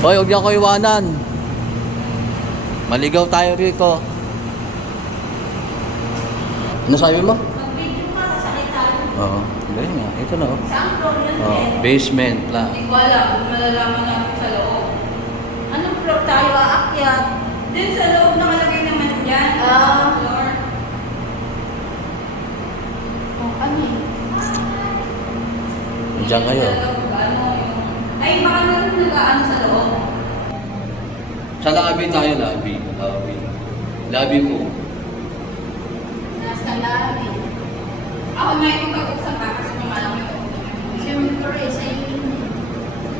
Hoy, huwag niyo ako iwanan. Maligaw tayo rito. Ano sabi mo? Mag-video ka, sasakit tayo. Oo. Ganyan nga. Ito na, oh. Saan floor yun? Oh, basement lang. Hindi ko alam kung malalaman natin sa loob. Anong floor tayo aakyat? Din sa loob nakalagay naman dyan. Ah. Floor. Oh, ano eh? Diyan kayo. Ano yung... Ay, baka meron nag-aano sa loob. Sa lobby tayo, lobby. Lobby. Lobby ko. Nasa labi. Ako na yung mag-usap ha, kasi may malam yung Siyempre, sa iyo yun eh.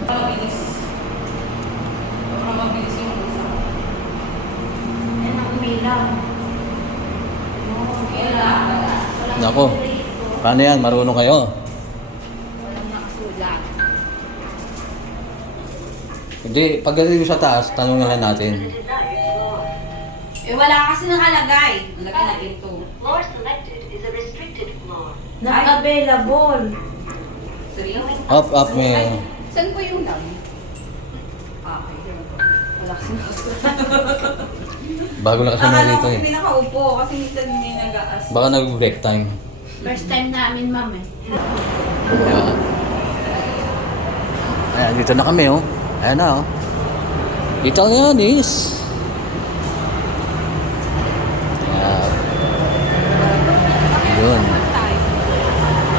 mabilis. Baka mabilis yung usap. Yan ang umilang. Kailan? Walang Nako. rito. Paano yan? Marunong kayo? Walang nakasulat. Hindi, pagdating sa taas, tanong na lang natin. Eh wala kasi nakalagay. Nalagay na ito. Floor selected is a restricted floor. Not available. Seryoso? Up, may... Ay, saan po yung lang? Ah, okay. Diyan po. Wala kasi nakasulat. Bago lang kasi Akala dito ko kasi eh. may nakaupo kasi minsan may nag-aas. Baka nag-break time. First time namin, ma'am eh. Ayan. Ayan, dito na kami, oh. Ayan na, oh. Dito na yan, is. Ayan. Yun.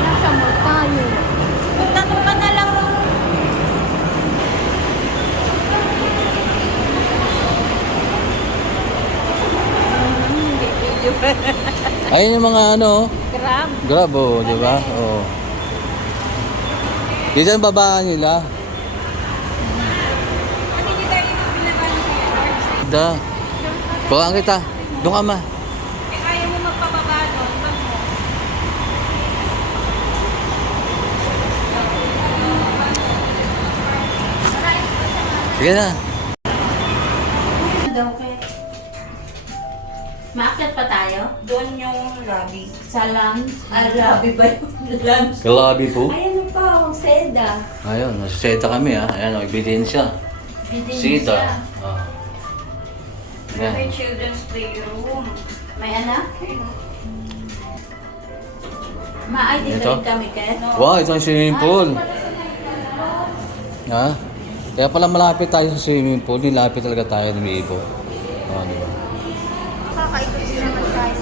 Nasa mall tayo. Magtanong ka na lang. Ayun yung mga ano, Grab. grab, oh, di ba? Oh. Dito yung babaan nila. Da. Bawaan kita. Doon ka ma. Eh, ayaw mo magpababa doon. Bag mo. Sige na. Daw kay. Maakyat pa tayo? Doon yung lobby. Sa lunch? Lobby ba yung lunch? Kalabi po. Ay, ano pa? Ang seda. Ayun, nasa seta kami ha. Ayan, oh, ebidensya. Bidin Sita. siya. Ah. May Ayan. children's playroom. May anak? Ma, ay, dito Ito? rin kami, Ken. Wow, ito ang swimming pool. Ha? Kaya pala malapit tayo sa swimming pool. Nilapit talaga tayo ng Ibo. Oh, di ba? Kakaikot din naman tayo.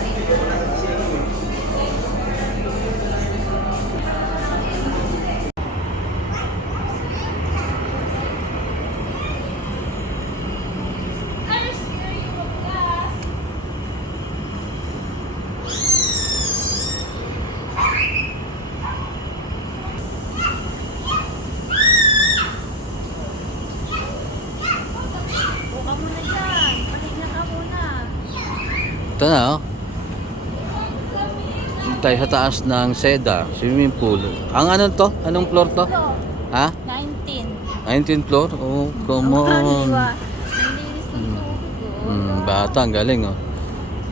Buka muna dyan. Pahinga ka muna. Ito na, oh. Dito tayo sa taas ng Seda, swimming pool. Ang ano to? Anong floor to? Ha? 19. 19th floor? Oh, come on. Ang linis ng tubig, oh. Bata, ang galing, oh.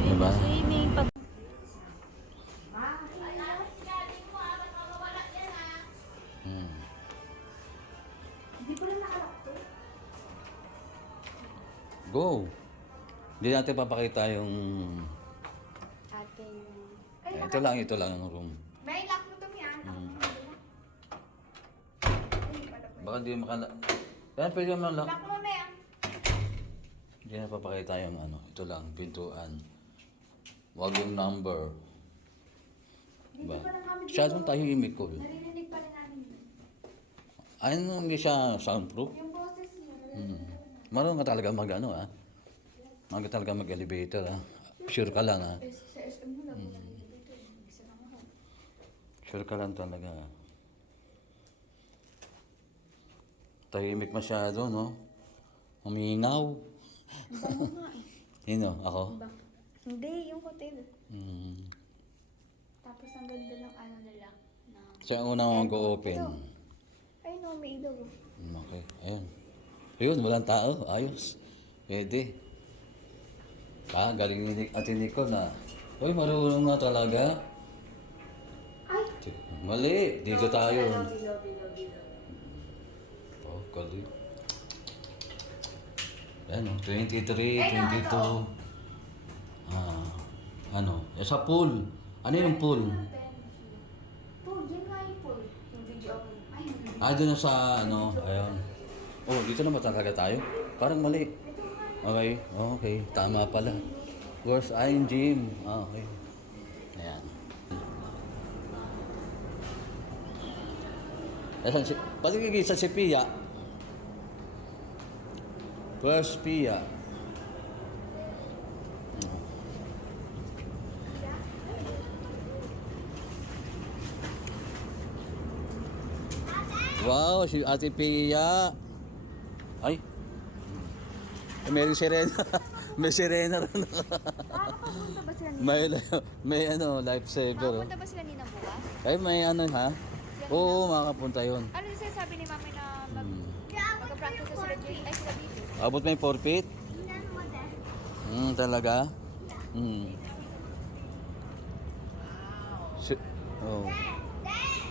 Diba? Swimming. Pag... Hmm. Go! Hindi natin papakita yung... ito lang ang room. May lock mo to yan. Hmm. Baka hindi makala... Yan, pwede naman lock. Lock mo na yan. Hindi na papakita yung ano. Ito lang, pintuan. Huwag yung number. Diba? Masyadong tahimik ko. Narinig pa rin namin yun. Ano, hindi siya soundproof? Yung boses niya. Marunong ka talaga mag ano, ha? Marunong ka talaga mag-elevator, ha? Sure ka lang, ha? Sa SM mo lang. Isa lang ako. Sure ka lang talaga. Tahimik masyado, no? Humingaw. Bango nga eh. Sino? Ako? Hindi, yung hotel. Hmm. Tapos ang ganda ng ano nila. Na... Siya ang unang mag-open. Ay no, may ilaw. Okay, ayun. Ayun, walang tao. Ayos. Pwede. Galing ni Ate Nicole na, uy, marunong nga talaga. Ay! Mali, dito tayo. Oh, galing. Ayan, 23, 22. Sa pool. Ano yung pool? Po, yan nga yung po. Yung video ako. Ah, Ay, doon na sa ayun. Oh, dito na ba talaga tayo? Parang mali. Okay, okay. Tama pala. Where's Iron Gym? Ah, okay. Ayan. Asan si... Patigigisa si Pia. Where's Pia? Wow, si Ate Pia. Ay. May sirena. May sirena rin. nakakapunta ba sila may lifesaver. Oh. Nakapunta ba sila ninang bukas? Ay, may ha? Oo, makakapunta yun. Ano yung sinasabi ni mami na mag-practice na sila Jay? Ay, sila dito. Abot may forfeit? Talaga? Oh.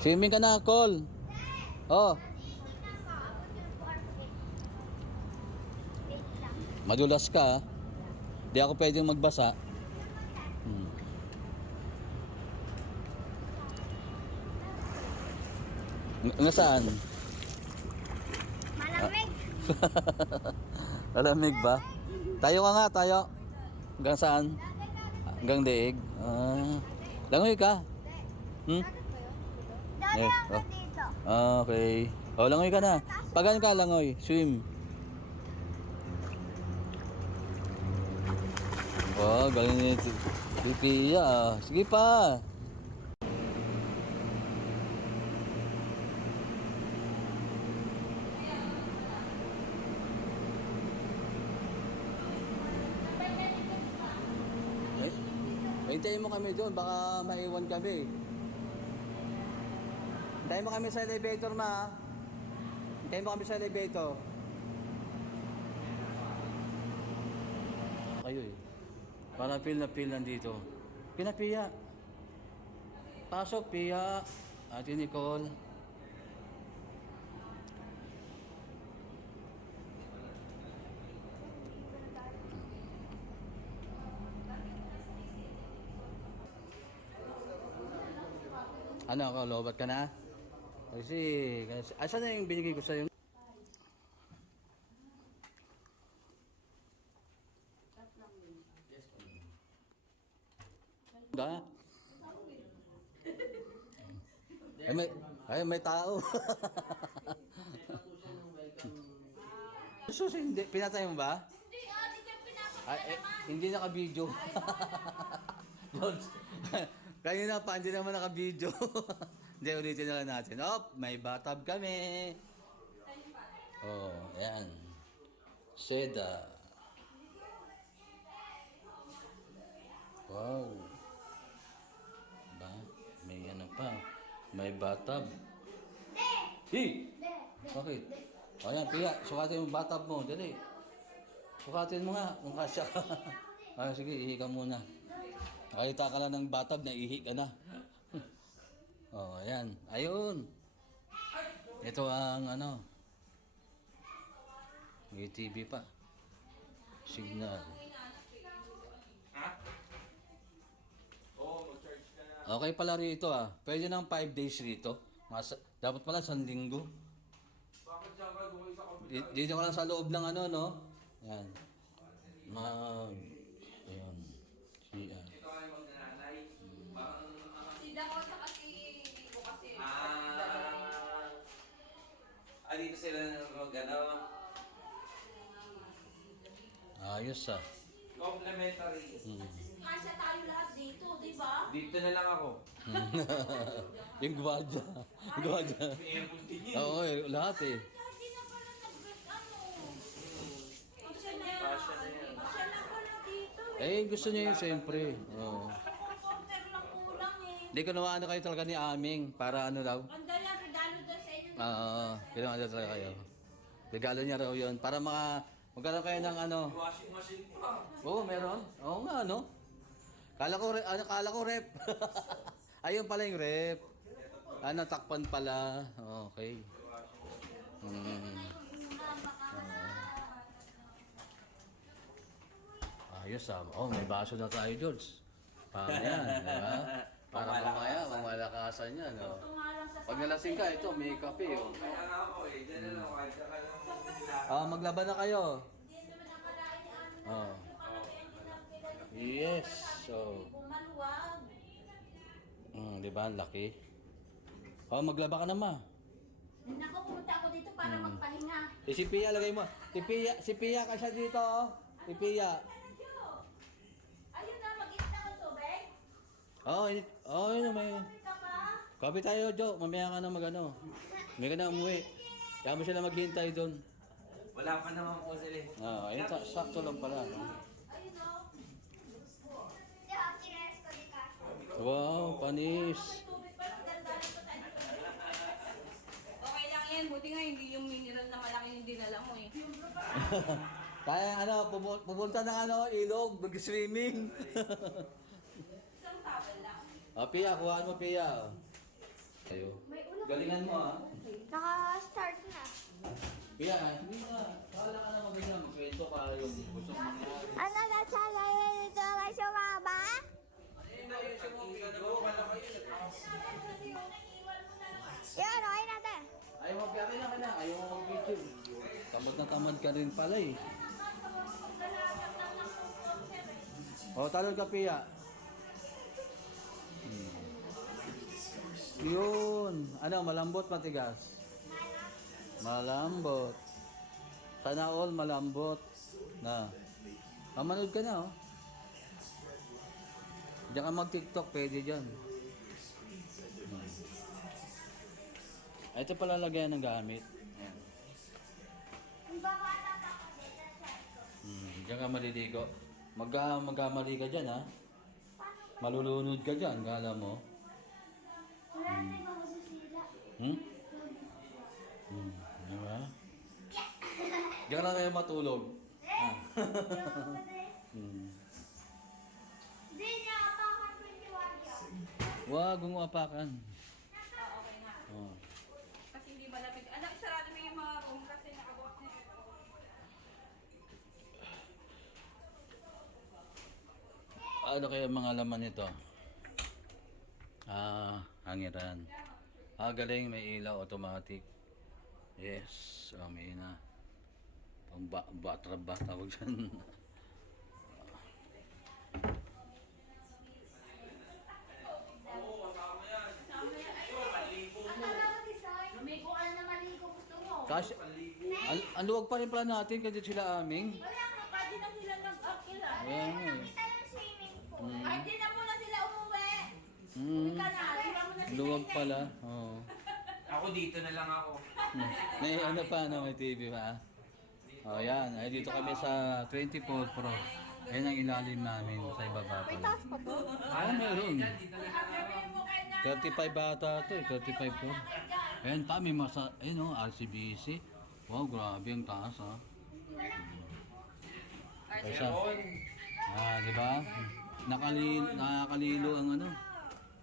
Swimming ka na, Col. Oh. Madulas ka. Di ako pwedeng magbasa. Nasaan? Malamig! Malamig ba? Tayo ka nga, tayo. Hanggang saan? Hanggang leeg? Langoy ka? Yes. Oh. Okay. Oh, langoy ka na. Pagan ka, langoy. Swim. Oh, galing ni Pia. Sige pa. Hintayin mo kami doon, baka maiwan kami. Hintayin mo kami sa elevator, ma. Hintayin mo kami sa elevator. Kayo eh. Para feel nandito. Pia. Pasok, Pia. Ate Nicole. Ano ako, lobat ka na? Kasi asan na yung binigay ko sa'yo? Da? Ay, may tao. Sus, hindi. Pinatay mo ba? Hindi, di ka pinapatay Ay, hindi naka-video. Kanina pa, hindi naman naka-video. Hindi, ulitin na lang natin. May bathtub kami. Oh, ayan. Seda. Wow. Ba? May ano pa. May bathtub. Bakit? O yan, Pia. Sukatin mo bathtub mo. Dali. Sukatin mo nga. Kung kasya ka. Sige, ihi ka muna. Nakita ka lang ng bathtub na ihi ka na. Oh, ayan. Ayun. Ito ang may TV pa. Signal. Okay pala rito Pwede nang 5 days rito. Dapat pala 1 linggo. Dito ka lang sa loob ng Yan. Ayan. Ito ay magnanay. Si Dako sa kasi kasi. Dito sila mag-ano. Ayos Complimentary. Kasya tayo lahat dito, di ba? Dito na lang ako. Yung gwadya. Gwadya. May aircon din yun. Oo, lahat eh. Hindi na pala Kasya na Kasya na yan. Kasya na pala dito. Gusto niya yun siyempre. Oo. Quarter lang kulang Hindi ko naman kayo talaga ni Aming para daw. Ang dala, regalo daw sa inyo. Pinamanda talaga kayo. Regalo niya raw yun. Para magkaroon kayo ng Washing machine pa. Oo, meron. Oo nga, Kala ko rep. Ayun pala yung rep. Takpan pala. Okay. Ayos ah. Oh, may baso na tayo, George. Para yan, di ba? Para mamaya, mamalakasan yan. Oh. Pag nalasing ka, ito, may kape. Oh. Maglaba na kayo. Oh. Yes. So. Di ba? Ang laki. Maglaba ka na, ma. Nako, pumunta ako dito para magpahinga. Si Pia, lagay mo. Si Pia kasi dito. Oh. Si Pia. Ayun na, mag-isda ko tubig. Yun may. Ka pa? Kape tayo, Jo. Mamaya ka na mag-ano. May ka na umuwi. Kaya mo sila maghintay doon. Wala pa naman po sila eh. Ayun, sakto lang pala. No? Wow, panis. Okay lang yan. Buti nga hindi yung mineral na malaki yung dinala mo eh. Kaya pupunta ng ilog, mag-swimming. Isang towel lang. Pia, kuhaan mo, Pia. Ayo. Galingan mo, ha? Naka-start na. Pia, hindi na. Kala ka na maganda. Magkwento ka yung gusto mong mangyari. Ano na sa ngayon dito kay Sumaba? Yan, okay natin. Ayaw mo, Pia, ka na. Ayaw mo mag-video. Tamad na tamad ka rin pala eh. Talon ka, Pia. Yun. Malambot, matigas? Malambot. Sana all malambot. Na. Manood ka na, oh. Diyan ka mag-TikTok, pwede dyan. Ito pala lagyan ng gamit. Ayan. Diyan ka maliligo. Magkamali ka dyan, ha? Malulunod ka dyan, kala mo. Diba? Diyan ka kayo matulog. Hindi niya apakan 21 Wag mong apakan. Okay na. Oh. Kasi hindi malapit. Anak, isarado mo yung mga room kasi nakabukas na yun. Ano kaya mga laman nito? Hangiran. Galing, may ilaw, automatic. Yes, may na. Pang batrab ba tawag dyan? Lumigo ka na maligo gusto mo. Kasi, ang luwag pa rin pala natin kasi sila aming. Wala ka, pwede na sila mag-akila. Ayan nga eh. Ay, di na muna sila umuwi. Mm. Ka na, di na muna sila Luwag inay. pala. Oo. Ako dito na lang ako. May pa may TV pa. Yan. Ay, dito kami sa 24 Pro. Ayan ang ilalim namin sa ibaba pala. pa to. Meron. Dito na lang ako. 35 bata to eh. 35 Pro. Ayan pa, may RCBC. Wow, grabe ang taas ha. Kaysa, di ba? Nakakalilo ang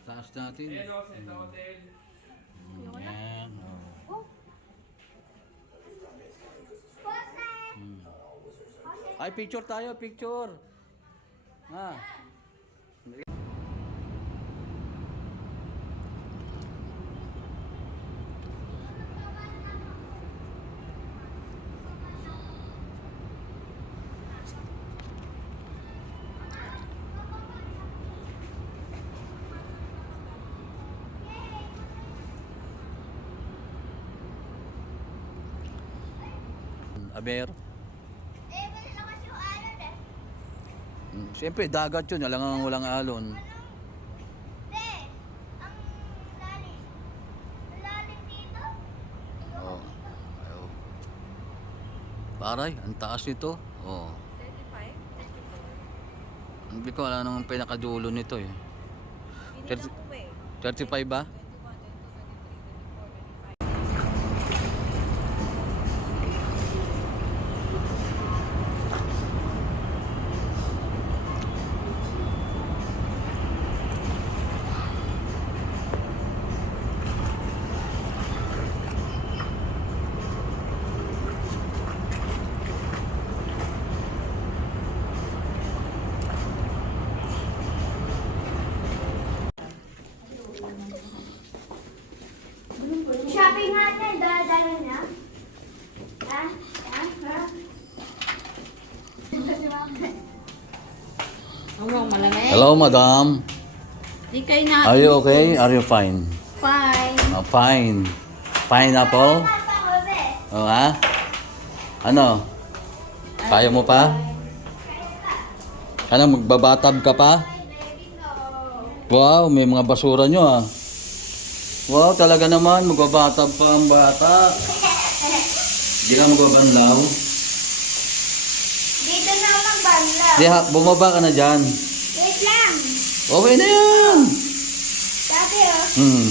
taas natin. Senta Hotel. Ayan. Ay, picture tayo, picture. Aber. Wala na kasi yung alon eh. Siyempre, dagat yun. Walang alon. Hindi. Ang lalim. Ang lalim dito. Oh. Ayaw. Paray, ang taas nito. Oh. 35? 34? Hindi ko alam namang pinakadulo nito eh. Hindi lang po eh. 35 ba? 21, 22, 23, 24, 25. Hello, madam. Di kayo na. Are you okay? Are you fine? Fine. Fine. Pineapple? Oh, ha? Ano? Kaya mo pa? Ano, magbabatab ka pa? Wow, may mga basura nyo ah. Wow, talaga naman, magbabatab pa ang bata. Hindi ka magbabanlaw. Dito na magbanlaw. Di, bumaba ka na dyan. Wait lang. Okay na yan. Dati oh. Hmm.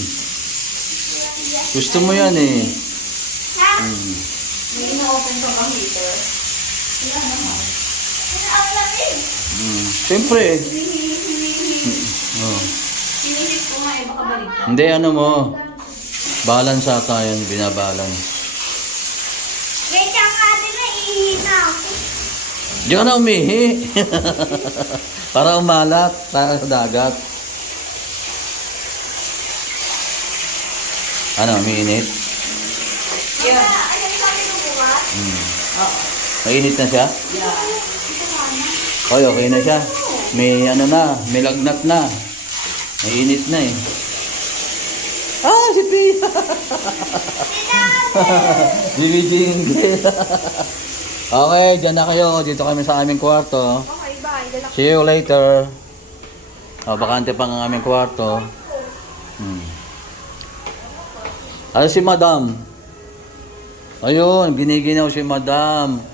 Gusto mo yan eh. Ha? Hmm. May ina-open pa bang heater? Ano ang lamig? Hmm. Siyempre. Oh. Inisip ko nga eh, baka balik. Hindi, ano mo. Balance ata yan, binabalance. Wait lang ate na ihina ako. Diyan ka na umihi. Para umalat, para sa dagat. Ano, umiinit? Yeah. Ano sabi ko bukas? Oo. Mainit na siya? Yeah. Oy, okay na siya. May ano na, may lagnat na. Mainit na eh. Ah, si Pia! Jimmy Jingle. Okay, dyan na kayo. Dito kami sa aming kwarto. Okay, bye. Lalaki. See you later. Oh, bakante pa ang aming kwarto. Ano si Madam? Ayun, giniginaw si Madam.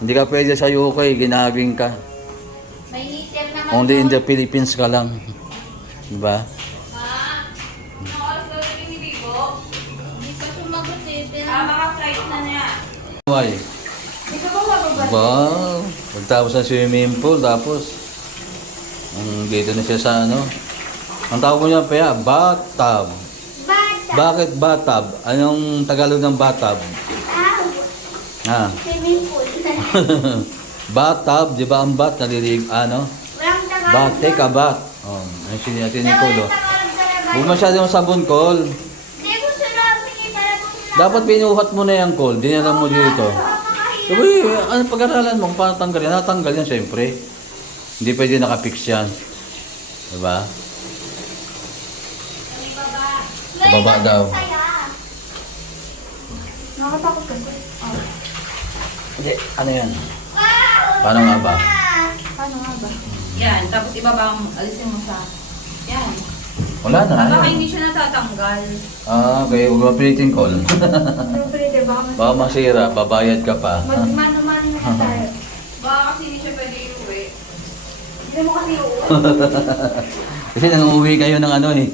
Hindi ka pwede sa UK, ginaging ka. May heater naman. Only in the Philippines ka lang. Diba? Anong oras daw na ni Bigo? Hindi pa sumagot eh. Pero Baka flight na niya. Why? Di ka ba mababalik? Wow, pagtapos ng swimming pool, tapos dito na siya sa ano. Ang tawag mo niya pa bathtub. bata. Bakit bathtub? Anong Tagalog ng bathtub? Ha? Swimming pool. Bathtub, di ba ang bat nalilig, ano? Walang tagal. Bath, take a bath. Oh, ayun si natin ni Kulo. Walang tagal. Huwag masyadong sabon, Col. Hindi ko sinabi niya talaga sila. Dapat pinuhat mo na yung Col, dinala mo dito. Sabi, ano pag-aralan mo kung paano tanggalin? Natanggal yan, siyempre. Hindi pwede nakapix yan. Diba? Sa baba daw. Nakatakot kasi. Hindi, ano yan? Paano nga ba? Paano nga ba? Yan, tapos ibaba mo, alisin mo sa... Yan. Wala na. Baka Yan. hindi siya natatanggal. Ah, okay. Huwag mapilitin, Col. Pero pwede, baka mas... Baka masira, babayad ka pa. Magmano-mano na tayo. Baka kasi hindi siya pwede iuwi. Hindi mo kasi uuwi. Kasi nanguwi kayo ng ano eh.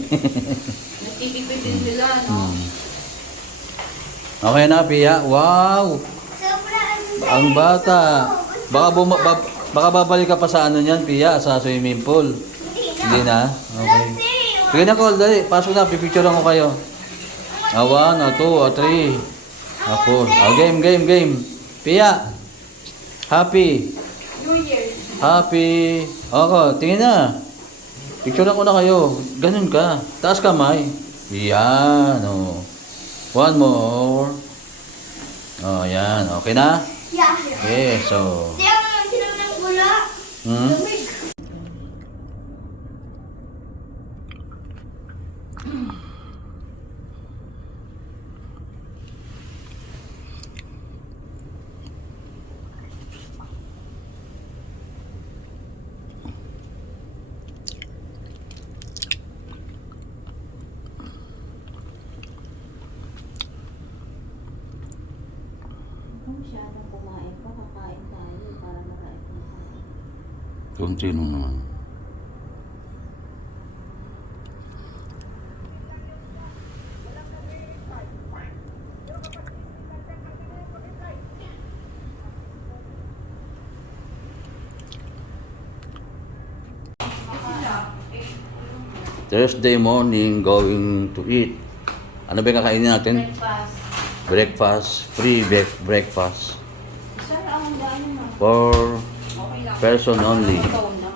Nagtitipid sila, no? Okay na, Pia. Wow! Ang bata. Baka babalik ka pa sa ano niyan, Pia, sa swimming pool. Hindi na? Okay. Sige na, Col, dali. Pasok na, pipicturean ko kayo. 1, 2, 3. Apo. Game. Pia. Happy. New Year. Happy. Okay, tingin na. Picturean ko na kayo. Ganun ka. Taas kamay. Yan, oh. One more. Oh, yan. Okay na? Yeah. Okay, so... Hindi ako naman sila ng gula. Hmm? Kung masyadong kumain pa, kakain tayo para makain tayo. Kung sino naman. Thursday morning, going to eat. Ano ba yung kakainin natin? Breakfast. Breakfast. Free breakfast. Saan ang daan mo? For Okay lang. person only. Ikaw na.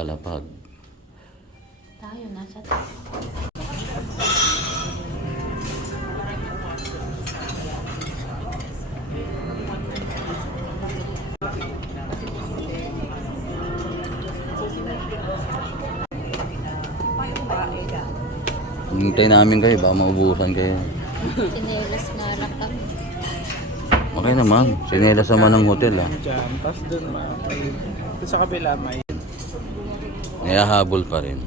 Palapag. Tayo, nasa Hintay namin kayo, baka maubusan kayo. sinelas nga lang kami. Okay naman, sinelas naman ng hotel ah. Diyan, tapos doon sa kabila may Nayahabol pa rin.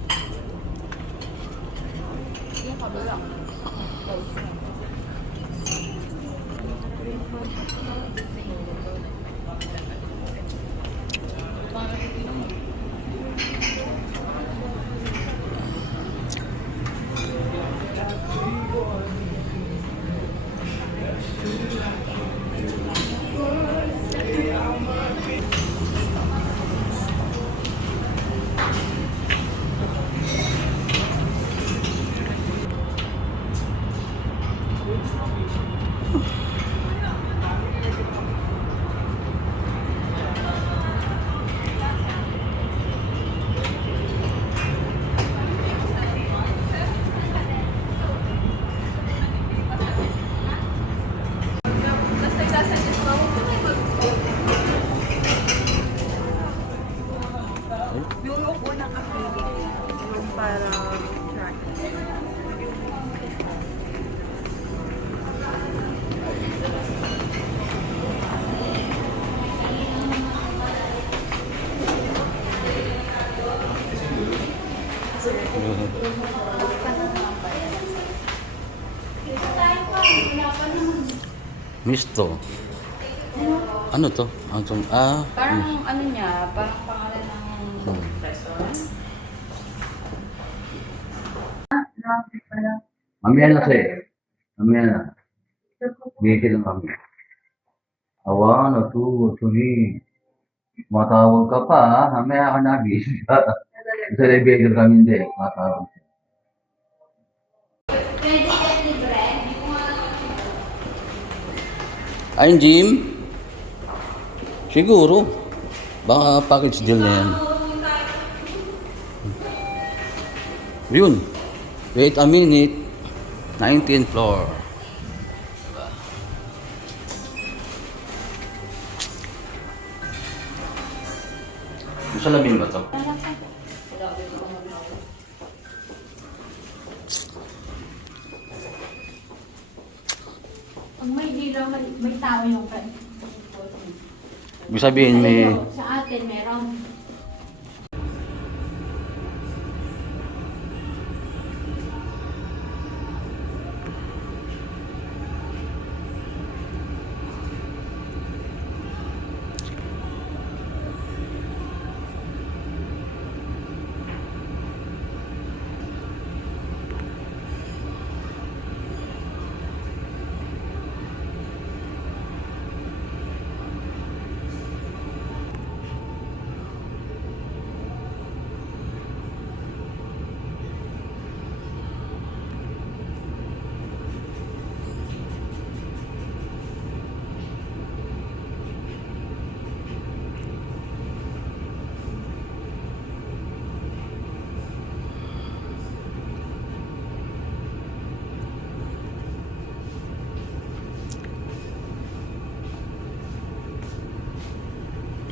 Yung upo ng acrylic, yung para track. Misto. Ano to? Parang ano niya, parang pangalan ng restaurant. Mamaya na sa'yo. Mamaya na. Bihiti lang kami. 1 o 2 o 3. Matawag ka pa ha. Mamaya ka na. Busy ka. Sa elevator kami hindi. Matawag. Ayun, Jim? Siguro. Baka package deal na yan. Yun. Wait a minute. 19th floor. Diba? Masalamin ba to? Pag may dilaw, may tao yung friend. Ibig sabihin may... Sa atin, meron.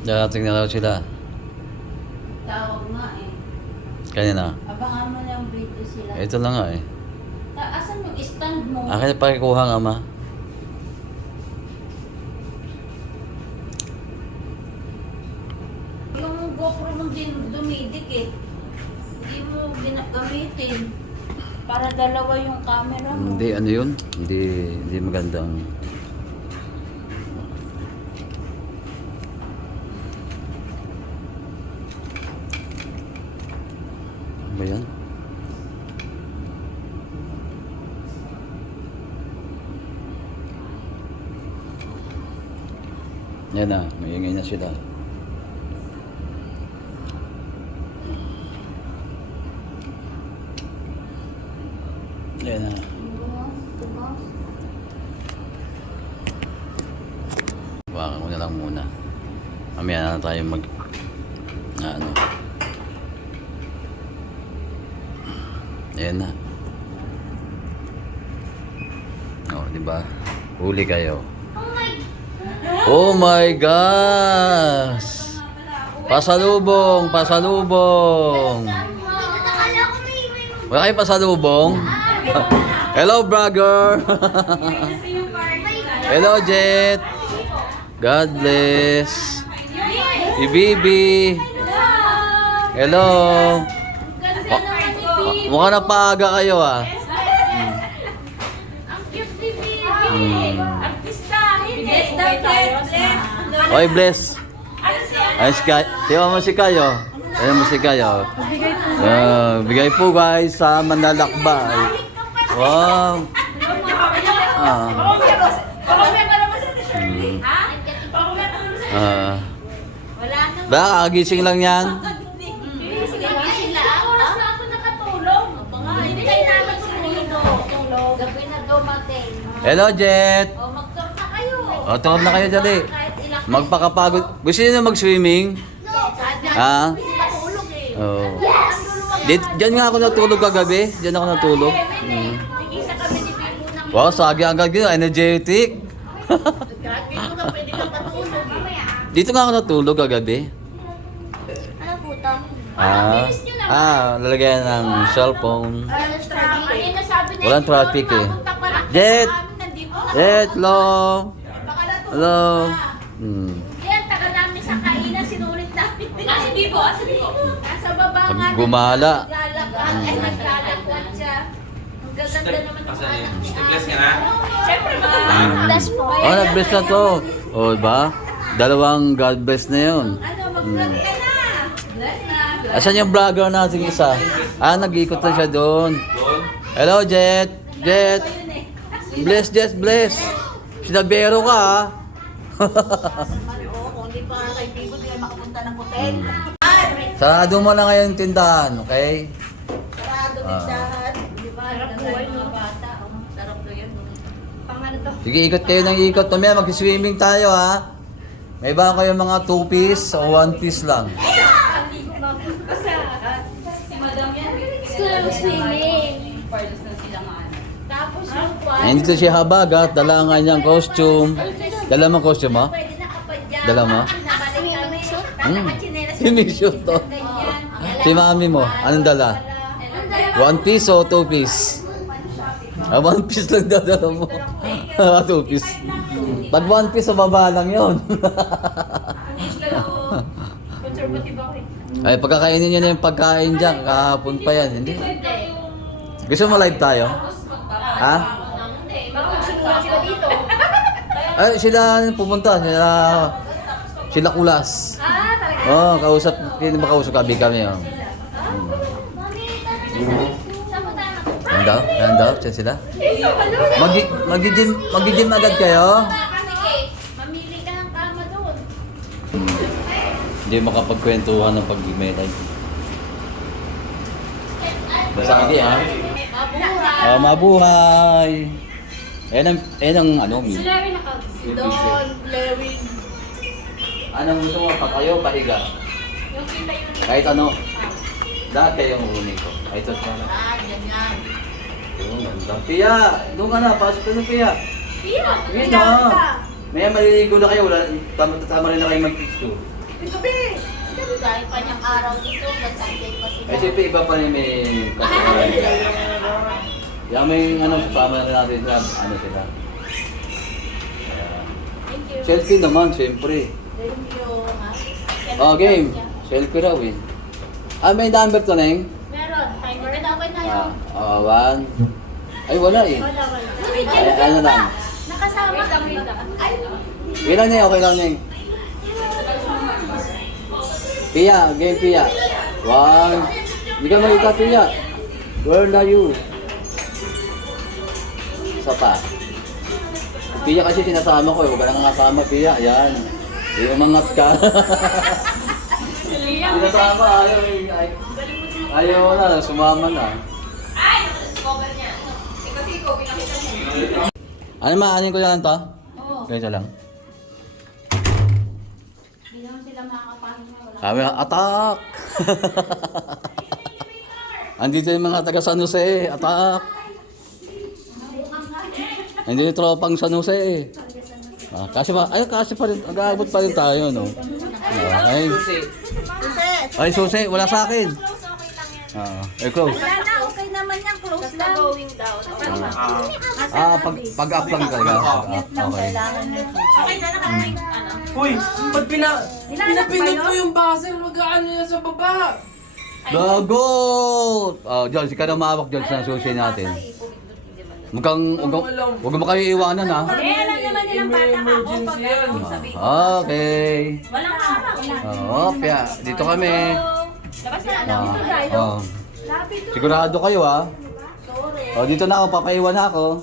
Darating na raw sila. Tawag nga eh. Kanina. Abangan mo na yung video sila. Ito lang nga eh. Asan yung stand mo? Akin na pakikuha nga ma. Yung GoPro mo din dumidikit. Hindi mo gamitin. Para dalawa yung camera mo. Hindi ano yun? Hindi magandang... Ano ba yan? Yan na, maingay na sila. Yan na. Baka ko na lang muna. Mamaya na tayo ano. Ayan na. Oh, di ba? Huli kayo. Oh my gosh! Pasalubong! Pasalubong! Wala kayo pasalubong? Hello, brother! Hello, Jet! God bless! Si Bibi! Hello! Mukha na paaga kayo ah. Ang cute ni Bibi. Artistahin. Bless daw, bless. Oy, bless! Ay, si Kayo. Tiyo mo si Kayo. Ayan mo si Kayo. Bigay po guys sa Manlalakbay. Wow! Ah. Wala nang Baka kagising lang yan. oras na ako nakatulog. Hindi kayo naman tulog. Gabi na dumating. Hello, Jet! O, mag-tour na kayo. O, tour na kayo dali. Kahit ilang Magpakapagod. Gusto niyo na mag-swimming? Ha? matulog eh. Oo. Diyan nga ako natulog kagabi. Diyan ako natulog. Isa kami ni Bibo ng Wow, sagi agad gino. Energetic. kahit Bibo ka pwede kang matulog. Dito nga ako natulog kagabi. Ano po to? Lalagyan ng cellphone. Kanina sabi na Walang traffic eh. papunta pa lang Jet! namin, nandito na. Jet, hello! Hello! Yan, taga namin sa kainan, sinulit namin. Si Bibo, si Bibo. Nasa baba nga. Gumala. Naglalakad, ay naglalakad siya. Ang gaganda naman ng Asan anak yun? ni Bless ka na? Siyempre, mag-bless po. Oh, nag-bless na to. O, ba? Dalawang God bless na yun. Ano, mag-vlog ka na. Bless na. Asan yung vlogger natin isa? Nag-ikot na siya doon. Hello, Jet! Jet! Bless, Jet, bless! Sinabero ka, ha? Kung di pa kay Bibo, di ka makapunta ng hotel. Sarado mo na ngayon yung tindahan, okay? Sarado tindahan. Di ba? Sarap buhay ng bata. Sarap na yan. Pangano to? Sige, ikot kayo ng ikot. Mamaya mag-swimming tayo, ha? May ba kayo mga 2-piece o 1-piece lang? Si Madam yan. Gusto lang swimming. Tapos yung kwan. Ayun dito si Habagat, dala nga niyang costume. Dala mo costume mo? Pwede nakapadya. Dala mo? Nabalik kami. Nakachinelas. Swimming to. Si mami mo, anong dala? 1-piece o 2-piece? 1-piece lang dadala mo. 2-piece. Pag 1-piece sa baba lang yun. Conservative ako eh. Ay, pagkakainin niyo na yung pagkain dyan. Kahapon pa yan, hindi? Gusto mo live tayo? Ha? Magsimula sila dito. Ay, sila pumunta. Sila Kulas. Oo, kausap. Hindi ba kausap kami? Oh. Yan daw? Yan daw? Diyan sila? Mag-gym agad kayo? Mamili ka ng kama doon. Hindi makapagkwentuhan ng pag-email. Basta hindi, ha? Mabuhay. Mabuhay! Ayan ang ano, Si Larry si Don, Larry. Anong gusto mo? Pa kayo, pahiga? Yung kita yun. Kahit ano. Lahat kayong unin ko. Ay, ito na. Ganyan. Yung ganda. Pia! Doon ka na. Pasok ka na, Pia. Pia, Sige na. May maliligo na kayo. Tama rin na kayo mag-picture. Dahil pa niyang araw dito, Sunday pa sila. Ay, siyempre iba pa rin may kasama. Kaya may kasama na rin natin sa ano sila. Thank you. Selfie naman, siyempre. Thank you. Oh, game. Selfie raw eh. May number to, Neng? Meron. Timer na ako na yun. 1. Ay, wala eh. Wala. Ay, ano lang. Nakasama kami. Ay, Ilan niya? Okay lang, Neng. Pia, game Pia. 1. Hindi ka makita, Pia. Where are you? Isa pa. Pia kasi sinasama ko eh. Huwag ka nang kasama, Pia. Yan. Hindi umangat ka. Sinasama, ayaw na. Sumama na. Ano maanin ko yan to? Oo. Ganito lang. Hindi naman sila makakapahinga. Wala. Kami attack! Andito yung mga taga San Jose. Atak. Andito yung tropang San Jose. Kasi pa rin, mag-aabot pa rin tayo, no? Ay, ay, susi, wala sa akin. Close. Wala na, okay naman yan. Close lang. Going down. Pag-up lang talaga. Okay. Okay na, nakarating. Ano? Uy, ba't pinapindot mo yung buzzer? Mag-ano yan sa baba? Gago! John, si ka na maawak John sa susi natin. Huwag mo kayo iwanan, ha? Alam naman nilang bata ka ako pag sabihin. Okay. Walang araw. Kaya, dito kami. Labas na. Sigurado kayo, ha? Dito na ako, papaiwan na ako.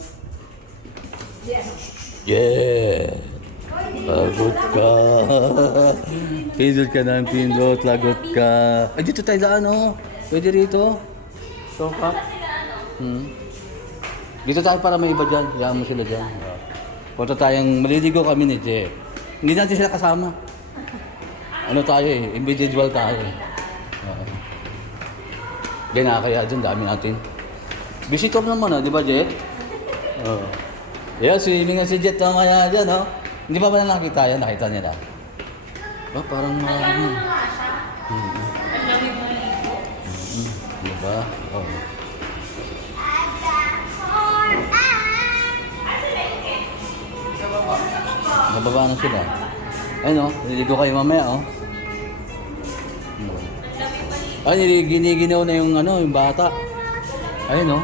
Yeah! Lagot ka. Pindot ka na, pindot, lagot ka. Ay, dito tayo daan, oh. Pwede rito. Sofa. Dito tayo para may iba dyan. Hayaan mo sila dyan. Punta tayong maliligo kami ni Jeff. Hindi natin sila kasama. Ano tayo eh, individual tayo eh. Kaya dyan, dami natin. Visitor naman di ba Jeff? Yeah, swimming na si Jet mamaya dyan, oh. Hindi pa ba na nakita yan? Nakita nila. Parang marami. Diba? Nababa na sila. Ayun, oh. Niligo kayo mamaya, oh. Ay, giniginaw na yung yung bata. Ayun, oh.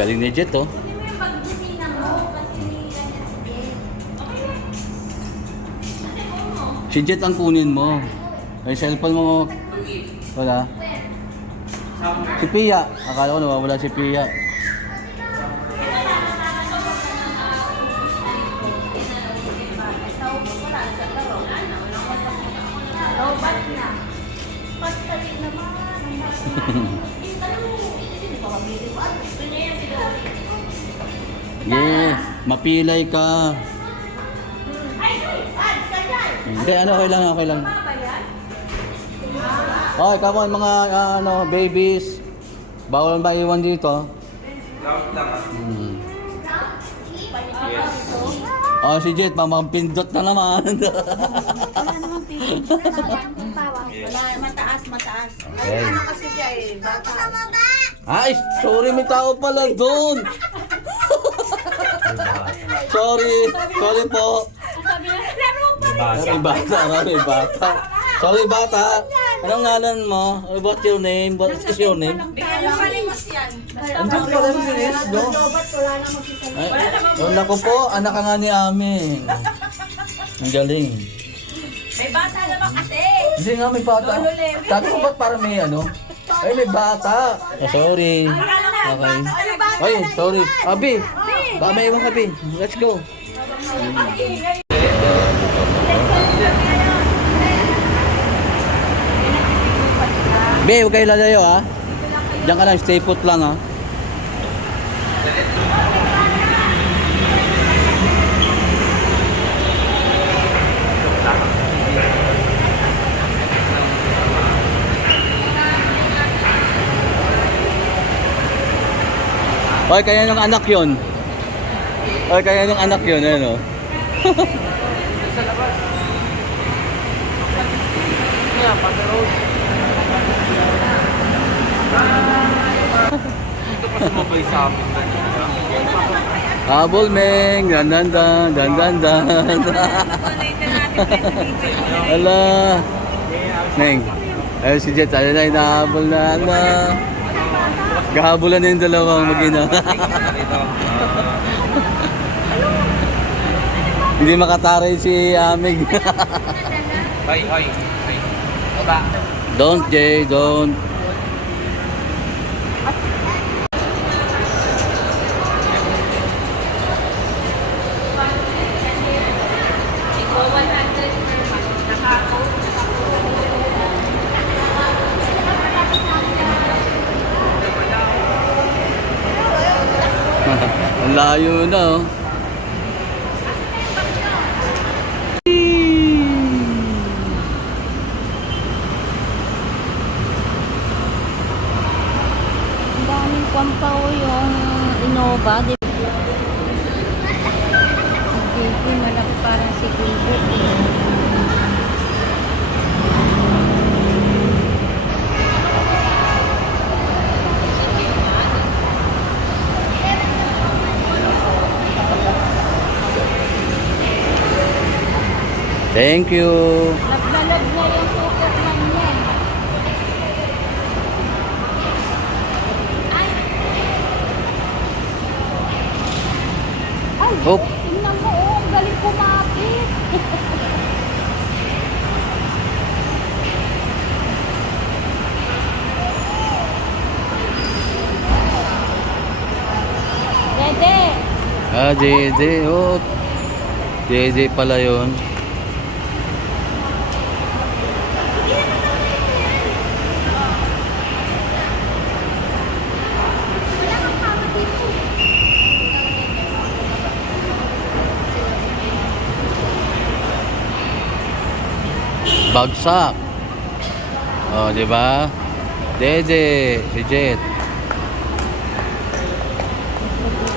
Galing ni Jet, oh. Si Jet ang kunin mo. Ay, cellphone mo. Wala. Si Pia. Akala ko nawawala si Pia. Yeah, mapilay ka. Hindi, okay lang. Okay, come on mga babies. Bawal maiwan dito. Loud lang Si Jet, pindot na naman. Wala namang pili. Wala, mataas. Okay. Ano kasi siya eh, bata. Ay, sorry, may tao pala doon. Sorry po. May bata. Sorry, bata. Anong ngalan mo? What's your name? What is your name? Bigyan mo kalimos yan. Andun pala yung bilis, no? Naku po, anak ka nga ni Aming. Ang galing. May bata naman kasi. Hindi nga, may bata. Sabi ko ba't parang may Ay, may bata. Sorry. Okay. Ay, sorry. Abi, baka may iwan ka, Abi. Let's go. Be, huwag kayo lalayo, ha? Diyan ka lang, stay put lang, ha? Oy, kaya nung anak yun. Ayun, oh. Sa labas. Kaya, pata road. Dito pa sumabay sa amin. Habol, Meng. Dan. Hala. Meng. Ayun si Jet. Ayun na, inahabol na. Gahabulan na yung dalawang mag-ina. Hindi makataray si Amig. Hoy. Baba. Don't, Jay, don't. Ang layo na, oh. Thank you. Naglalag na yung Superman niya. Ay, Oh. tingnan mo, oh, ang galing kumapit. Dede, Ah, JJ. Oh. JJ pala yun. Bagsak. Oh, di ba? JJ, si Jet.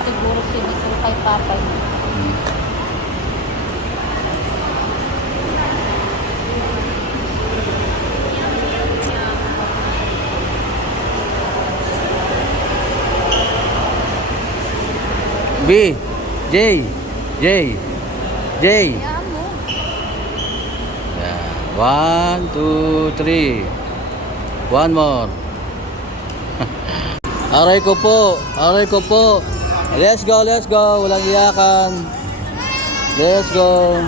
siguro siniguro kay Papa niya. B, J, J, J. Kaya mo. Yeah. 1, 2, 3. One more. Aray ko po, aray ko po. Let's go, let's go. Walang iyakan. Let's go.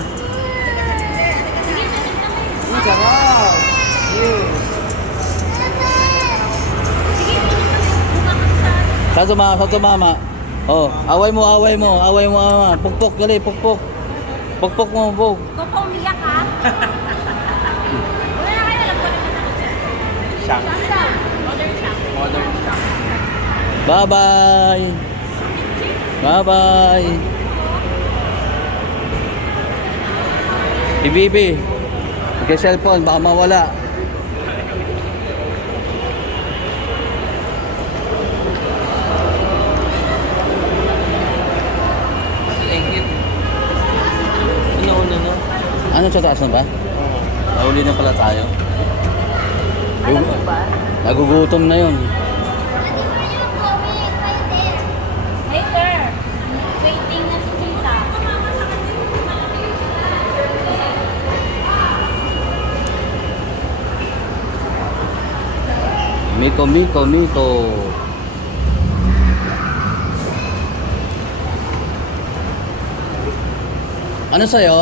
Ang sarap. Sa tumama, sa tumama. Oh, away mo, away mo, away mo, away mo. Pukpok, dali, pukpok. Pukpok mo, puk. Kung pa umiyak ka? Wala na kayo, alam ko naman ako siya. Shank. Modern siya. Modern shank. Bye-bye. Bye-bye. Si Bibi. May cellphone, baka mawala. Ingit. Una-una na. Ano sa taas na ba? Nahuli na pala tayo. Alam mo ba? Nagugutom na yun. Later. Waiting na si Tita. Miko, Miko, Miko. Ano sa'yo?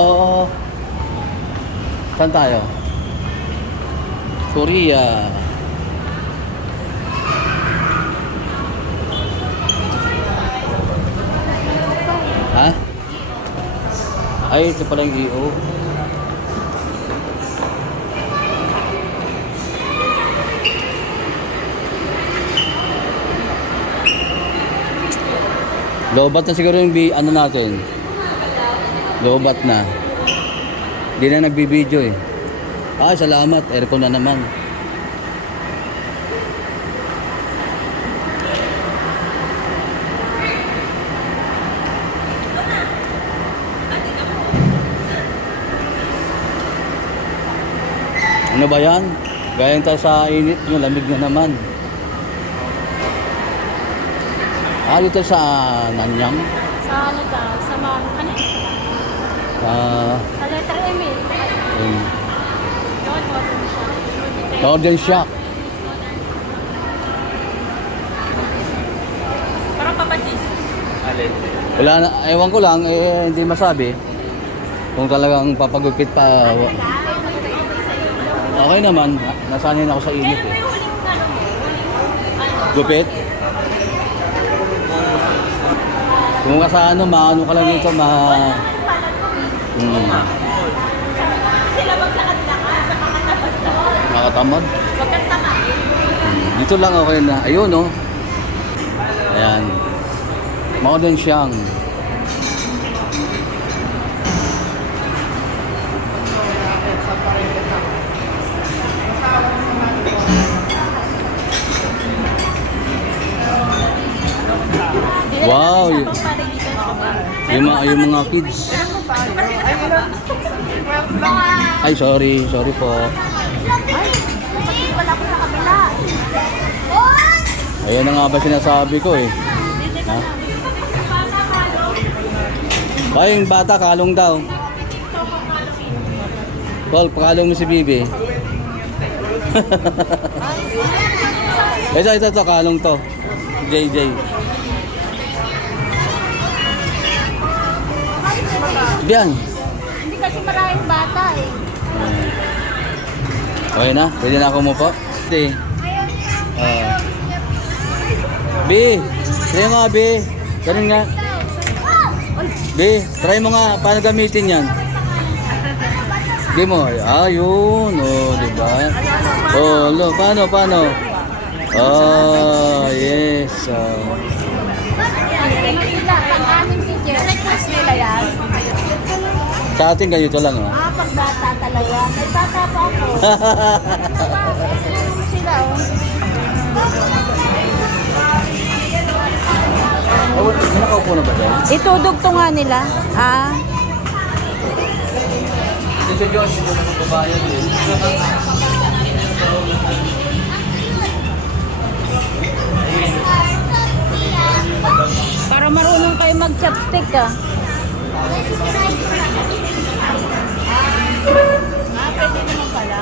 Saan tayo? Korea. Ha? Ay, ito pala yung EO. Lobat na siguro yung ano natin. Lobat na. Hindi na nagbibideo eh. Ay, salamat. Aircon na naman. Ano ba yan? Gayang tayo sa init, yung lamig na naman. Ah, dito sa Nanyang. Sa ano daw? Sa ano? Sa letter M eh. Yun, modern siya. Northern Shock. Parang Papa Jesus. Alin. Wala na, ewan ko lang, hindi masabi. Kung talagang papagupit pa. Okay naman, nasanay na ako sa init eh. Gupit? Kung ka sa ano, maano ka lang dito, Sila maglakad-lakad sa mga tapat doon. nakatamad. Huwag kang tamain. Dito lang okay na. Ayun oh. Ayan. Modern siyang. Wow. Yung mga kids. Ay, sorry. Sorry po. Wala ko sa kabila. Ayun na nga ba sinasabi ko eh. Ha? Ay, yung bata kalong daw. Paul, pakalong mo si Bibi. ito, kalong to. JJ. Diyan. Hindi kasi maraming bata eh. Okay na? Pwede na ako mo po? Hindi. B, try mo nga B. Ganun nga. B, try mo nga. Paano gamitin yan? Game mo. Yun. Diba? Paano? Yes. Pang-anim si Jer. Request nila yan. Sa atin ganito lang, Pag bata talaga. May bata pa ako. Sila Nakaupo na ba dyan? Itudugtungan nila. Si Josh, yung mga babayan din. Para marunong kayo mag-chopstick pwede naman pala.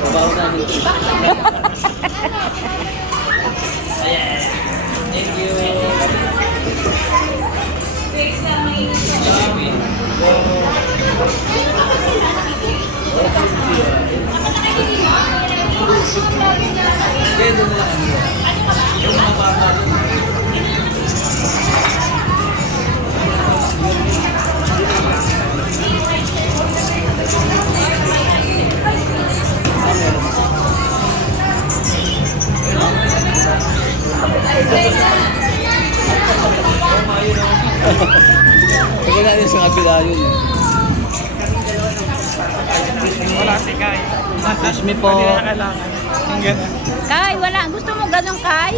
Babaw namin. Thank you. Kasi na yun sa kabila yun. Wala si Kai. Excuse me po. Hindi na kailangan. Ang ganda. Kai, wala. Gusto mo ganun, Kai?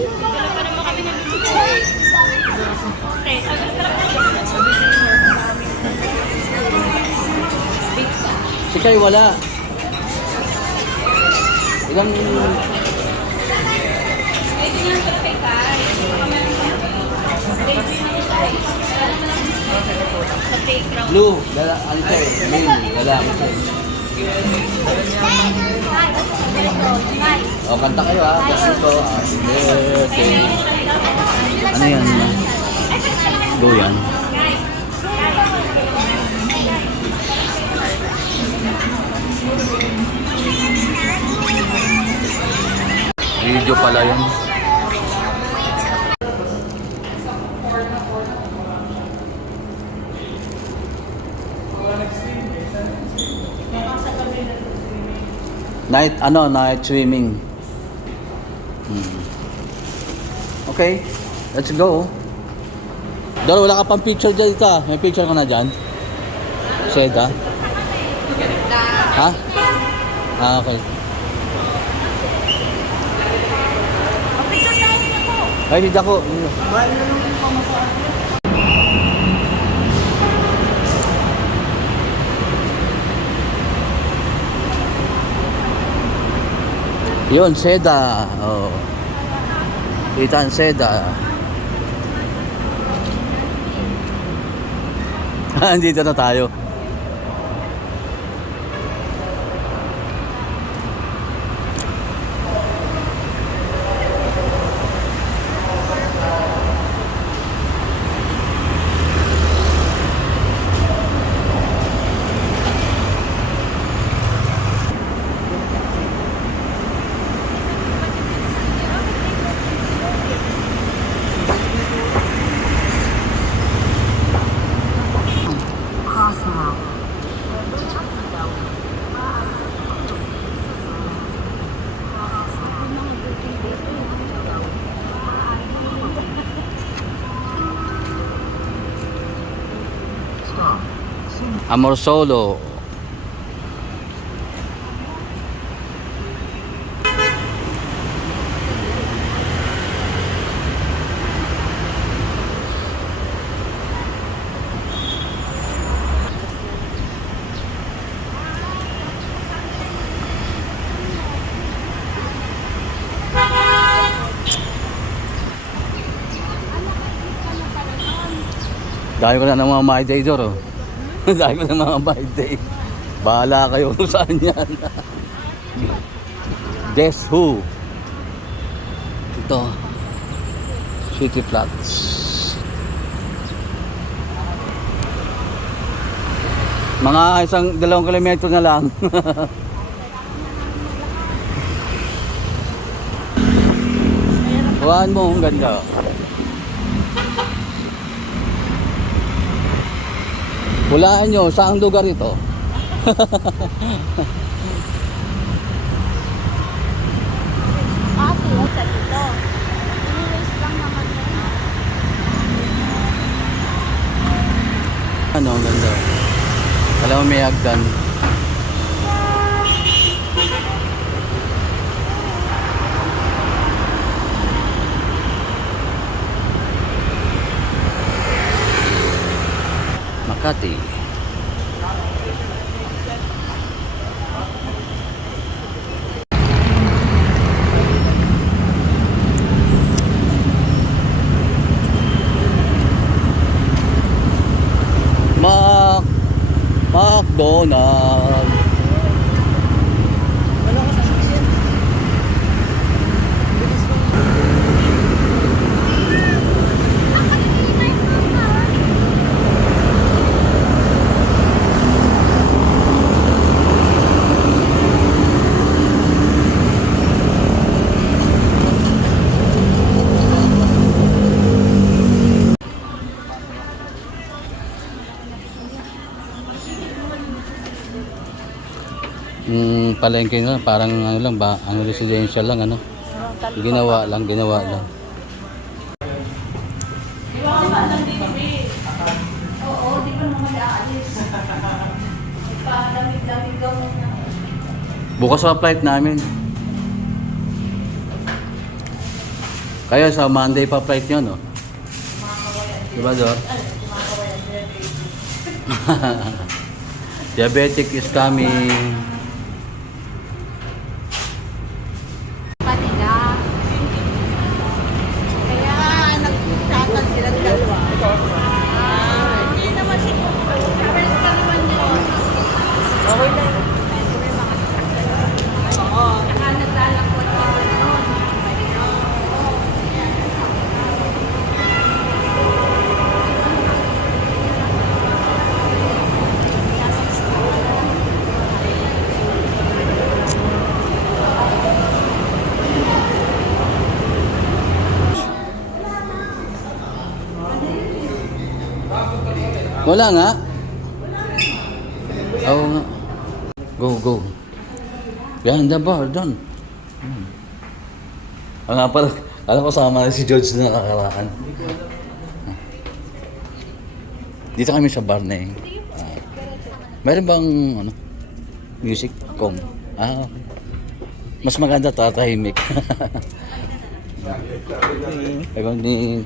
Si Kai wala. Ilang... Blue, ano siya eh? Blue, lalaki siya eh. Kanta kayo kasi ito, birthday. Ano yan? Go yan. Video pala yun. Night swimming. Okay, let's go. Dalo, wala ka pang picture dyan dito. May picture ka na dyan? Seda? Ha? Okay. Ay, hindi ako. Yun, Seda. Kita ang Seda. Andito na tayo. Amor Solo. Dahil ko na ng mga mahidaydor, oh. Dahil ko ng mga birthday. Bahala kayo kung saan yan. Guess who? Ito. City Flats. Mga 1-2 kilometro na lang. Huwaan mo, ang ganda. Hulaan nyo, saang lugar ito? Ate, sa dito. Anyways lang naman yun. Ano, ang ganda. Alam mo, may hagdan. Makati. McDonald. Palengke na parang ano lang ba, ano residential lang ano. Ginawa lang. Di ba Oo, di pa naman aalis. Palamig-lamig ka muna. Bukas pa flight namin. Kaya sa Monday pa flight nyo, no? Diba, Dor? Diabetic is coming. Kanila. Kaya nagtatal silang dalawa. Hindi naman siya. Kapalit pa naman yun. Okay lang. Oo. Saka naglalakot siya doon. Wala nga. Oo nga. Go. Behind the bar, done. Nga pala, alam ko sama na si George na nakakaraan. Dito kami sa bar na eh. Meron bang ano, music? Okay. Mas maganda tatahimik. Ibang ni...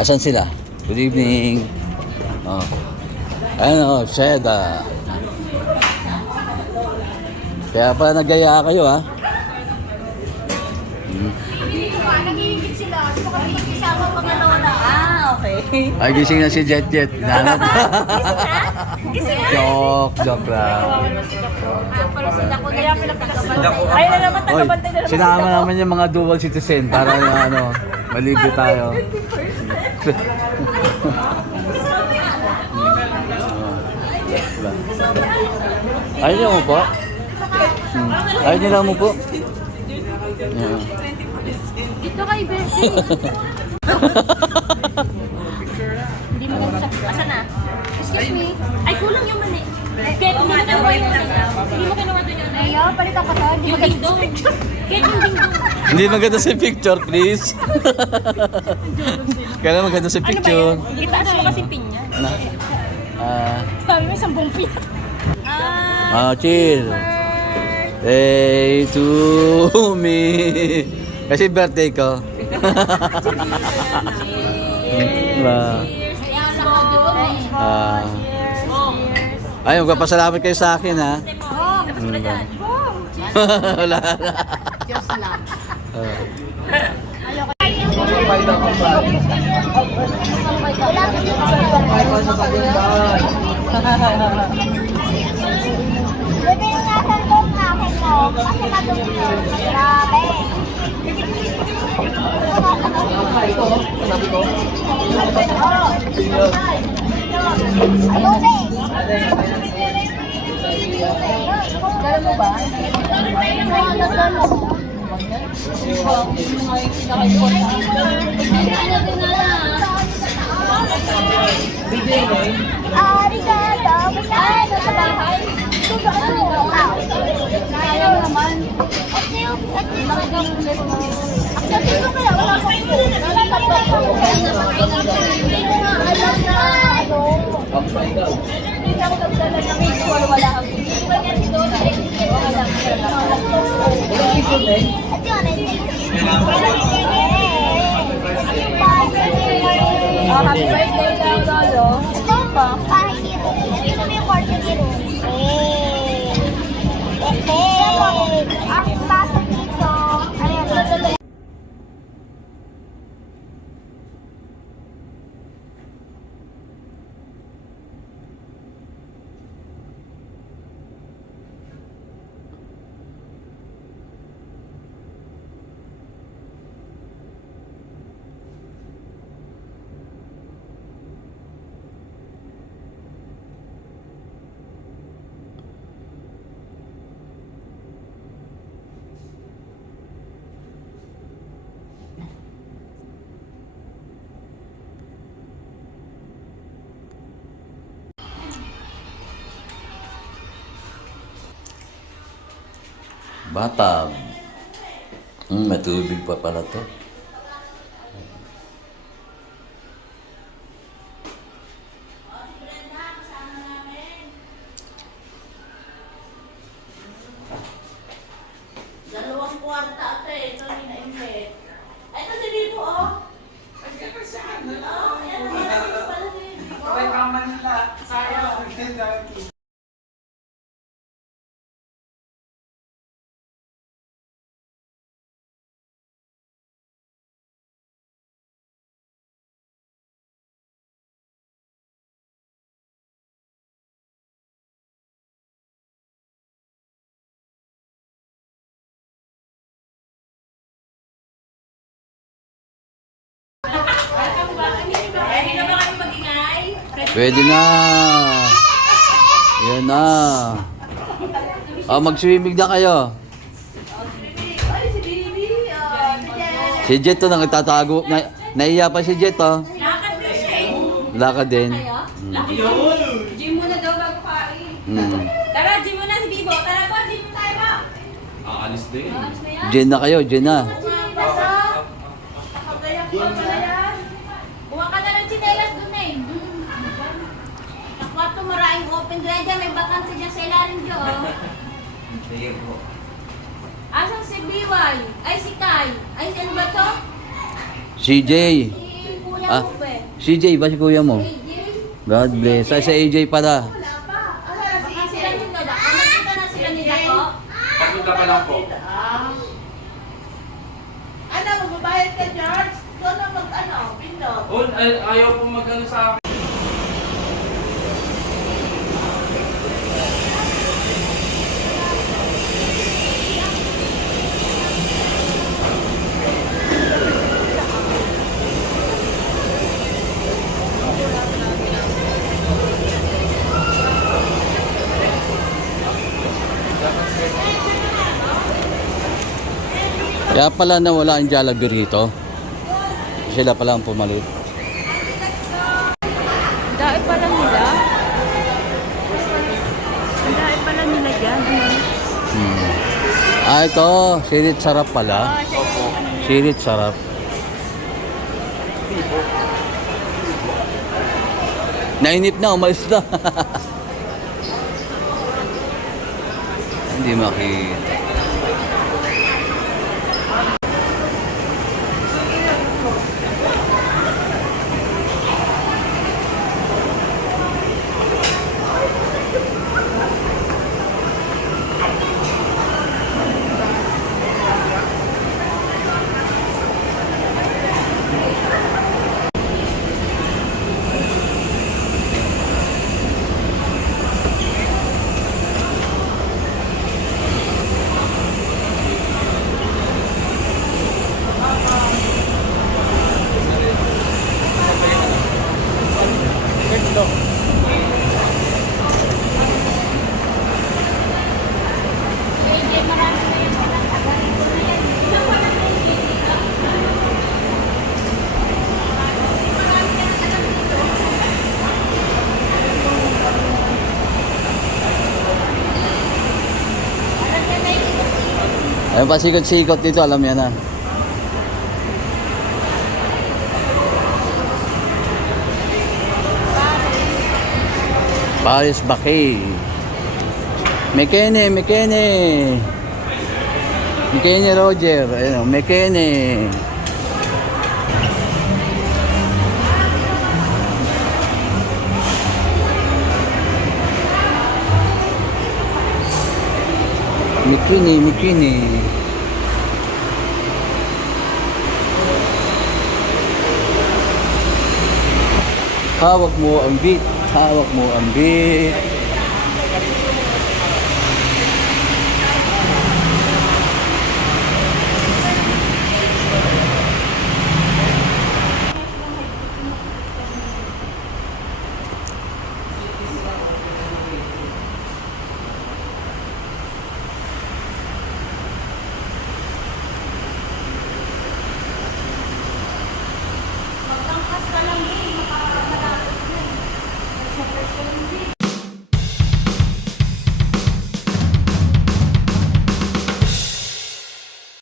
Asan sila? Good evening. Oh. Ano, Sheda. Kaya pala nagaya kayo, ha? Nag-iingit sila. Di ba kami mag-isama pangalawa na? Okay. Ay, gising na si Jet. Hinahanap. Gising na? Joke lang. Pala sila ko. Kaya pala pagkabantay. Ay na naman, Oy, tagabantay na naman. sinama naman yung mga dual citizen para ano, malibre tayo. Ayaw niyo mo po? Ayaw niyo lang mo po? Yeah. Dito kay Bessie. Hindi maganda sa... Asa na? Excuse me. Ay, kulang yung mani. Kaya hindi mo kinuha yung Hindi mo kinuha doon yun. Ay, palitan ka to. Hindi maganda sa picture. Kaya yung dingdong. Hindi maganda sa picture, please. Kaya maganda sa picture. Itaas mo kasi pin niya. Sabi mo, 10 pin. Chill. Day to me. Kasi birthday ko. Ay, magpapasalamat kayo sa akin, ha? Wala na. Diyos lang. Wala sabi ko? Dala mo ba? Arigato! Ay, nasa bahay? Kaya naman. Actually, ito kaya wala akong po. Alam na, Kapsa ikaw. hindi ako nagdala ng visual, wala kang visual. Wala happy birthday lang, Lolo. Ito pa. Ito na yung kwarto ni Ro. Ang pasok dito. Ayan. Batab. May tubig pa pala to. Dalawang kwarta ate, ito yung na-invite. Ay, ito si Bibo, oh. Oh, yan, dito pala si Bibo. Sabay kama nila. Sayang. Pwede na. Yan na. Mag-swimming na kayo. Ay, si Bibi, oh. Si Jet to nagtatago. Naiya pa si Jet to. Lakad na siya eh. Lakad din. Gym muna daw bago kain. Tara, gym mo na si Bibo. Tara po, gym tayo po. Aalis din. Jen na kayo, Jen na. Buwa ka na ng chinelas dun eh. Sa kwarto maraming open dyan dyan. May vacancy dyan sa ilalim dyan. Sige po. Asan si BY? Ay, si Kai. Ay, sino ba to? CJ. Si Kuya Ah, Rupe. CJ ba si kuya mo? AJ? God bless. Ay, sa AJ pala. Wala pa. Baka sila yung gada. Nakita na sila nila ko. Papunta pa lang po. Ano, magbabayad ka, George? Doon na mag-ano, pindot. Ayaw po mag-ano sa akin. Kaya pala nawala ang Jollibee rito. Sila pala ang pumalit. Dahil pala nila. Dahil pala nila dyan. Ito, sirit sarap pala. Sirit sarap. Nainip na, umalis na. Hindi makita. Ayun pa sikot-sikot dito, alam yan na. Paris Bakay. Mekene Roger. Ayun, Mekene. Mikini. Hawak mo ang beat.